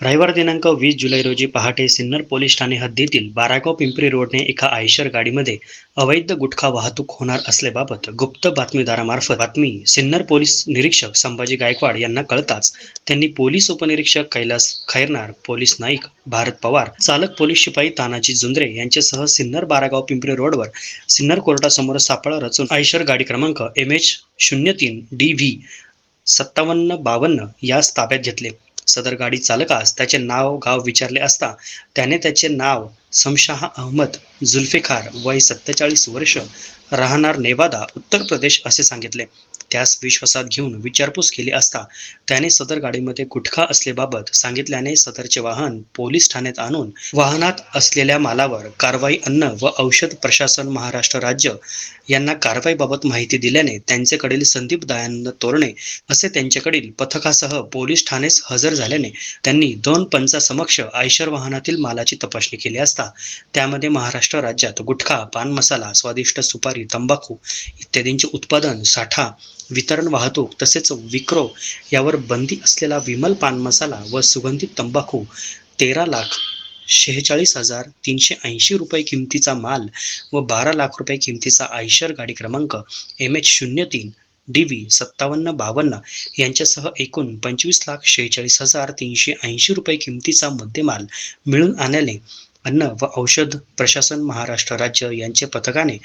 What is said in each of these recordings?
रविवार दिनांक वीस जुलै रोजी पहाटे सिन्नर पोलीस ठाणे हद्दीतील बारागाव पिंपरी रोडने एका आयशर गाडीमध्ये अवैध गुटखा वाहतूक होणार असल्याबाबत गुप्त बातमीदारामार्फत बातमी सिन्नर पोलीस निरीक्षक संभाजी गायकवाड यांना कळताच त्यांनी पोलीस उपनिरीक्षक कैलास खैरनार पोलीस नाईक भारत पवार चालक पोलीस शिपाई तानाजी जुंद्रे यांच्यासह सिन्नर बारागाव पिंपरी रोडवर सिन्नर कोर्टासमोर सापळा रचून आयशर गाडी क्रमांक एम एच शून्य तीन डी व्ही सत्तावन्न बावन्न यास ताब्यात घेतले. सदर गाडी चालकास त्याचे नाव गाव विचारले असता त्याने त्याचे नाव समशाह अहमद जुल्फिकार वय सत्तेचाळीस वर्ष राहणार नेवादा उत्तर प्रदेश असे सांगितले. त्यास विश्वासात घेऊन विचारपूस केली असता त्याने सदर गाडीमध्ये गुटखा असल्याबाबत सांगितल्याने सदरचे वाहन पोलीस ठाण्यात आणून वाहनात असलेल्या मालावर कारवाई अन्न व औषध प्रशासन महाराष्ट्र राज्य यांना कारवाईबाबत माहिती दिल्याने त्यांच्याकडील संदीप दयानंद तोरणे असे त्यांच्याकडील पथकासह पोलीस ठाणेस हजर झाल्याने त्यांनी दोन पंचासमक्ष आयशर वाहनातील मालाची तपासणी केली असता त्यामध्ये महाराष्ट्र राज्यात गुटखा पान मसाला स्वादिष्ट सुपारी तंबाखू इत्यादींचे उत्पादन साठा वितरण वाहतूक तसेच विक्रो यावर बंदी असलेला विमल पान मसाला व सुगंधित तंबाखू तेरा लाख शेहेचाळीस हजार तीनशे ऐंशी रुपये किमतीचा माल व बारा लाख रुपये किमतीचा आयशर गाडी क्रमांक एम एच शून्य तीन डी व्ही सत्तावन्न बावन्न यांच्यासह एकूण पंचवीस लाख शेहेचाळीस हजार तीनशे ऐंशी रुपये किमतीचा मुद्देमाल मिळून आणल्याने अन्न व औषध प्रशासन महाराष्ट्र राज्य यांचे पथकाने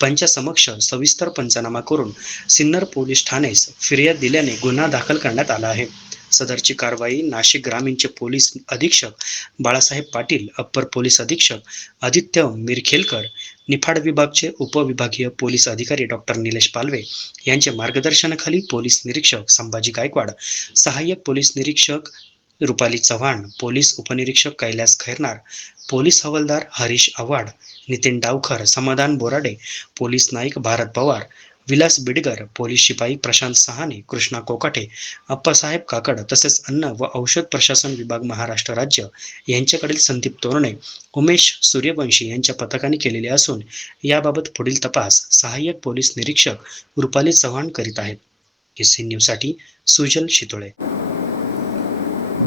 पंचासमक्ष सविस्तर पंचनामा करून सिन्नर पोलीस ठाणेस फिर्याद दिल्याने गुन्हा दाखल करण्यात आला आहे. सदरची कारवाई नाशिक ग्रामीणचे पोलीस अधीक्षक बाळासाहेब पाटील अप्पर पोलीस अधीक्षक आदित्य मिरखेलकर निफाड विभागचे उपविभागीय पोलीस अधिकारी डॉक्टर निलेश पालवे यांच्या मार्गदर्शनाखाली पोलीस निरीक्षक संभाजी गायकवाड सहाय्यक पोलीस निरीक्षक रुपाली चव्हाण पोलीस उपनिरीक्षक कैलास खैरनार पोलीस हवालदार हरीश आव्हाड नितीन डावखर समाधान बोराडे पोलीस नाईक भारत पवार विलास बिडगर पोलीस शिपाई प्रशांत सहाने कृष्णा कोकाटे अप्पासाहेब काकड तसेच अन्न व औषध प्रशासन विभाग महाराष्ट्र राज्य यांच्याकडील संदीप तोरणे उमेश सूर्यवंशी यांच्या पथकाने केलेले असून याबाबत पुढील तपास सहाय्यक पोलीस निरीक्षक रुपाली चव्हाण करीत आहेत. एस सी न्यूजसाठी सुजल शितोळे.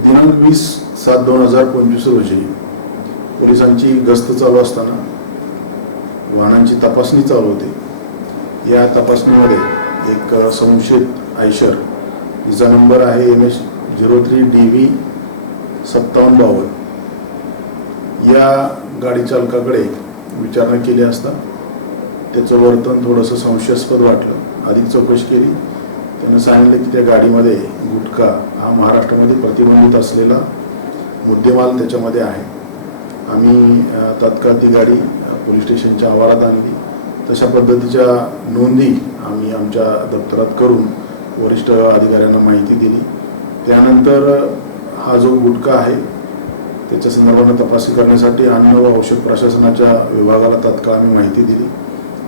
दिनांक वीस सात दोन हजार पंचवीस रोजी पोलिसांची गस्त चालू असताना वाहनांची तपासणी चालू होती. या तपासणीमध्ये एक संशयित आयशर तिचा नंबर आहे M S zero three D V सत्तावन्न बावन्न. या गाडी चालकाकडे विचारणा केली असता त्याचं वर्तन थोडंसं संशयास्पद वाटलं. अधिक चौकशी केली. त्यानं सांगितलं की त्या गाडीमध्ये गुटखा हा महाराष्ट्रामध्ये प्रतिबंधित असलेला मुद्देमाल त्याच्यामध्ये आहे. आम्ही तत्काळ तात्काळ ती गाडी पोलीस स्टेशनच्या आवारात आणली. तशा पद्धतीच्या नोंदी आम्ही आमच्या दप्तरात करून वरिष्ठ अधिकाऱ्यांना माहिती दिली. त्यानंतर हा जो गुटखा आहे त्याच्या संदर्भानं तपासणी करण्यासाठी अन्न व औषध प्रशासनाच्या विभागाला तात्काळ आम्ही माहिती दिली.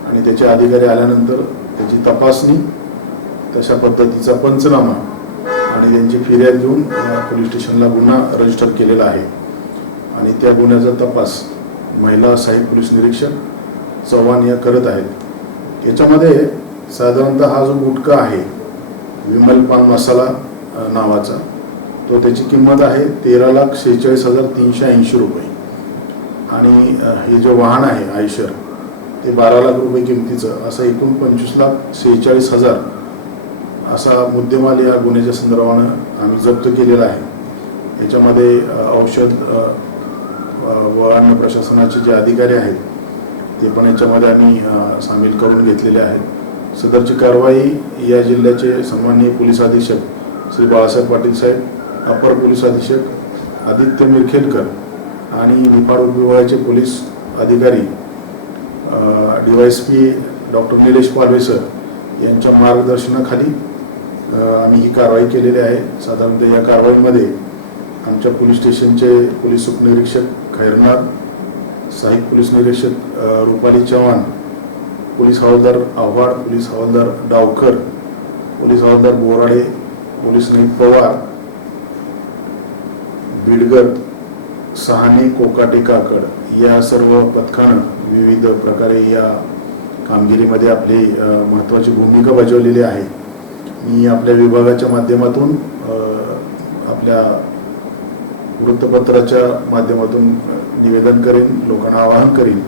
आणि त्याचे अधिकारी आल्यानंतर त्याची तपासणी तशा पद्धतीचा पंचनामा आणि त्यांची फिर्याद घेऊन पोलीस स्टेशनला गुन्हा रजिस्टर केलेला आहे. आणि त्या गुन्ह्याचा तपास महिला सहाय्यक पोलीस निरीक्षक चव्हाण या करत आहेत. याच्यामध्ये साधारणतः हा जो गुटखा आहे विमल पान मसाला नावाचा तो त्याची किंमत आहे तेरा लाख शेहेचाळीस हजार तीनशे ऐंशी रुपये. आणि हे जे वाहन आहे आयशर ते बारा लाख रुपये किमतीचं असं एकूण पंचवीस लाख शेहेचाळीस हजार असा मुद्देमाल या गुन्ह्याच्या संदर्भानं आम्ही जप्त केलेला आहे. याच्यामध्ये औषध व अन्न प्रशासनाचे जे अधिकारी आहेत ते पण याच्यामध्ये आम्ही सामील करून घेतलेले आहेत. सदरची कारवाई या जिल्ह्याचे सन्माननीय पोलीस अधीक्षक श्री बाळासाहेब पाटील साहेब अपर पोलीस अधीक्षक आदित्य मिरखेलकर आणि निफाड विभागाचे पोलीस अधिकारी D Y S P doctor Nilesh Palve sir यांच्या मार्गदर्शनाखाली आम्ही ही कारवाई केलेली आहे. साधारणतः या कारवाईमध्ये आमच्या पोलीस स्टेशनचे पोलीस उपनिरीक्षक खैरनार सहाय्यक पोलीस निरीक्षक रुपाली चव्हाण पोलीस हवालदार आव्हाड पोलीस हवालदार डावकर पोलीस हवालदार बोराडे पोलीस नाईक पवार बिडगर सहाणे कोकाटे काकड या सर्व पथकानं विविध प्रकारे या कामगिरीमध्ये आपली महत्त्वाची भूमिका बजावलेली आहे. मी आपल्या विभागाच्या माध्यमातून आपल्या वृत्तपत्राच्या माध्यमातून निवेदन करेन लोकांना आवाहन करेन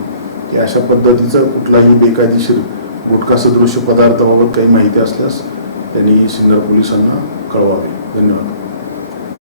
की अशा पद्धतीचं कुठलाही बेकायदेशीर गुटखा सदृश्य पदार्थाबाबत काही माहिती असल्यास त्यांनी सिन्नर पोलिसांना कळवावे. धन्यवाद.